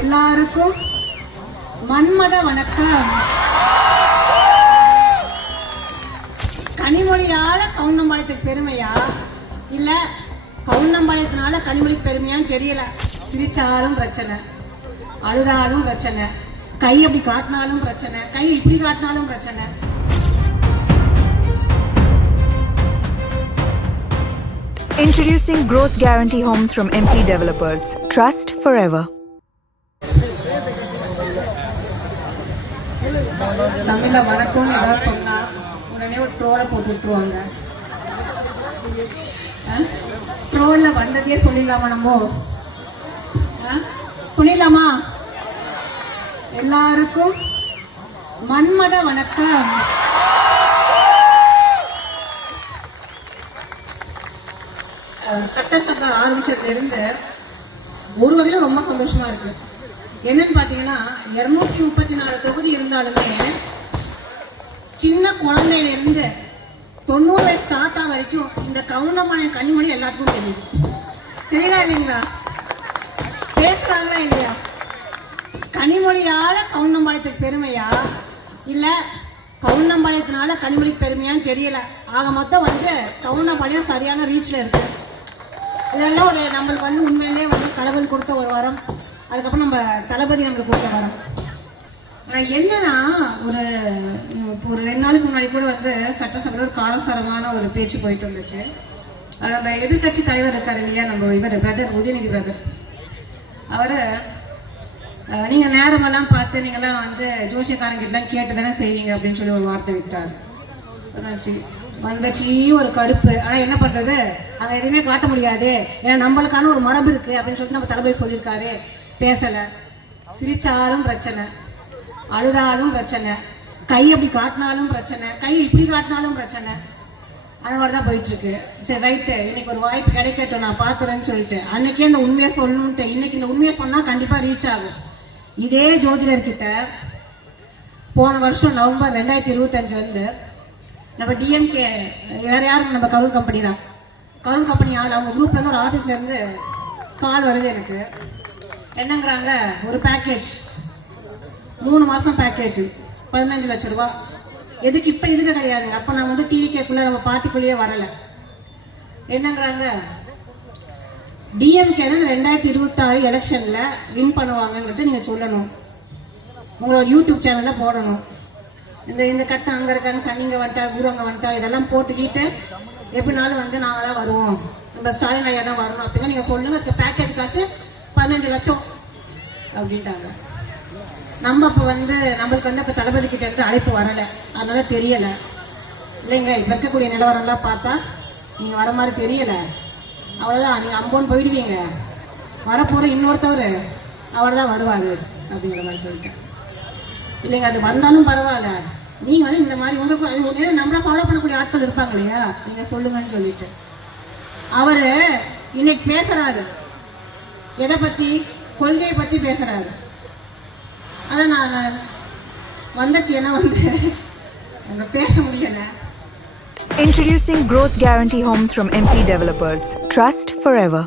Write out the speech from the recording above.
எல்லாருக்கும் மன்மத வணக்கம். கனிமொழியால கவுண்டம்பாளையத்துக்கு பெருமையா இல்ல கவுண்டம்பாளையத்தினால கனிமொழிக்கு பெருமையான்னு தெரியல. சிரிச்சாலும் பிரச்சனை, அழுதாலும் பிரச்சனை, கை அப்படி காட்டினாலும் பிரச்சனை, கை இப்படி காட்டினாலும் பிரச்சனை. Introducing Growth Guarantee Homes from MP Developers. Trust forever. தமிழ்ல வணக்கம் ஏதாவது சொன்னா உடனே ஒரு ட்ரோலை போட்டு விட்டுருவாங்க. ட்ரோல்ல வந்ததே சொல்லிடலாமா? நம்ம சொல்லிடலாமா? எல்லாருக்கும் மன்மத வணக்கம். சட்டசபை ஆரம்பிச்சதுல இருந்து ஒரு வகையில ரொம்ப சந்தோஷமா இருக்கு. என்னன்னு பாத்தீங்கன்னா 234 தொகுதி இருந்தாலுமே சின்ன குழந்தையில இருந்து 90 வயசு தாத்தா வரைக்கும் இந்த கவுண்டம்பாளையம் கனிமொழி எல்லாத்துக்கும் தெரியும். தெரியுதா இல்லைங்களா? பேசுறாங்களா இல்லையா? கனிமொழியால கவுண்டம்பாளையத்துக்கு பெருமையா இல்ல கவுண்டம்பாளையத்தினால கனிமொழிக்கு பெருமையான்னு தெரியல. ஆக மொத்தம் கவுண்டம்பாளையம் சரியான ரீச்ல இருக்கு. இதெல்லாம் ஒரு நம்மளுக்கு உண்மையிலே கடவுள் கொடுத்த ஒரு வரம். அதுக்கப்புறம் நம்ம தளபதி நம்மளுக்கு கொடுத்த வரம். என்னன்னா ஒரு 2 நாளுக்கு முன்னாடி கூட சட்டசபையில் ஒரு காலசாரமான ஒரு பேச்சு போயிட்டு இருந்துச்சு. நம்ம எதிர்கட்சி தலைவர் இருக்காரு இல்லையா, நம்ம இவர் பிரதர் உதயநிதி பிரதர், அவரை நீங்க நேரமெல்லாம் பார்த்து நீங்கள்லாம் ஜோசியக்காரங்கிட்டலாம் கேட்டு தானே செய்வீங்க அப்படின்னு சொல்லி ஒரு வார்த்தை விட்டாரு. வந்துச்சு ஒரு கடுப்பு. ஆனா என்ன பண்றது, அங்க எதுவுமே காட்ட முடியாது, ஏன்னா நம்மளுக்கான ஒரு மரபு இருக்கு அப்படின்னு சொல்லிட்டு நம்ம தளபதி சொல்லியிருக்காரு. பேசல, சிரிச்சாலும் பிரச்சனை, அழுதாலும் பிரச்சனை, கை அப்படி காட்டினாலும் பிரச்சனை, கை இப்படி காட்டினாலும் பிரச்சனை. அந்த மாதிரிதான் போயிட்டு இருக்கு. சரி ரைட்டு, இன்னைக்கு ஒரு வாய்ப்பு கிடைக்கட்டும், நான் பாக்குறேன்னு சொல்லிட்டு அன்னைக்கே இந்த உண்மையை சொல்லணும்ட்டு இன்னைக்கு இந்த உண்மையை சொன்னா கண்டிப்பா ரீச் ஆகும். இதே ஜோதிடர்கிட்ட போன வருஷம் நவம்பர் 2025 நம்ம டிஎம்கே வேற யாரும் நம்ம கரூர் கம்பெனி தான், கரூர் கம்பெனி ஆள், அவங்க குரூப்ல இருந்து ஒரு ஆஃபீஸ்ல இருந்து கால் வருது எனக்கு. என்னங்கிறாங்க, ஒரு பேக்கேஜ் 3 மாசம் பேக்கேஜ் 15 லட்சம் ரூபா. எதுக்கு இப்ப இதுக்கு கிடையாதுங்க. அப்ப நான் டிவிகேக்குள்ள நம்ம பார்ட்டிக்குள்ளேயே வரல. என்னங்கிறாங்க, டிஎம்கே 2026 எலெக்ஷன்ல வின் பண்ணுவாங்கன்னு நீங்க சொல்லணும், உங்களோட யூடியூப் சேனல்ல போடணும். இந்த கட்டம் அங்க இருக்காங்க, சனிங்க வந்துட்டா, குரு அங்க வந்துட்டா, இதெல்லாம் போட்டுக்கிட்டு எப்படினாலும் நாங்களாம் வருவோம், நம்ம ஸ்டாலின் ஐயா தான் வரணும் அப்படின்னா நீங்க சொல்லுங்க. பேக்கேஜ் காசு 15 லட்சம் அப்படின்ட்டாங்க. நம்ம இப்ப நம்மளுக்கு இப்ப தளபதி கிட்ட இருந்து அழைப்பு வரல, அதனால தெரியல இல்லைங்க. இப்ப இருக்கக்கூடிய நிலவரம்லாம் பார்த்தா நீங்க வர மாதிரி தெரியல. அவ்வளவுதான், நீங்க அம்போன்னு போயிடுவீங்க. வரப்போற இன்னொருத்தவர் அவர் தான் வருவாரு அப்படிங்கிற மாதிரி சொல்லிட்டேன். இல்லைங்க, அது வந்தாலும் பரவாயில்ல, நீங்க இந்த மாதிரி உங்களுக்கு நம்மள ஃபாலோ பண்ணக்கூடிய ஆட்கள் இருப்பாங்க இல்லையா, நீங்க சொல்லுங்கன்னு சொல்லிட்டு அவரு இன்னைக்கு பேசுறாரு. எதை பத்தி? கொள்கையை பத்தி பேசுறாரு. அத நான் வந்துச்சு, ஏன்னா பேச முடியல. Introducing Growth Guarantee Homes from MP Developers. Trust forever.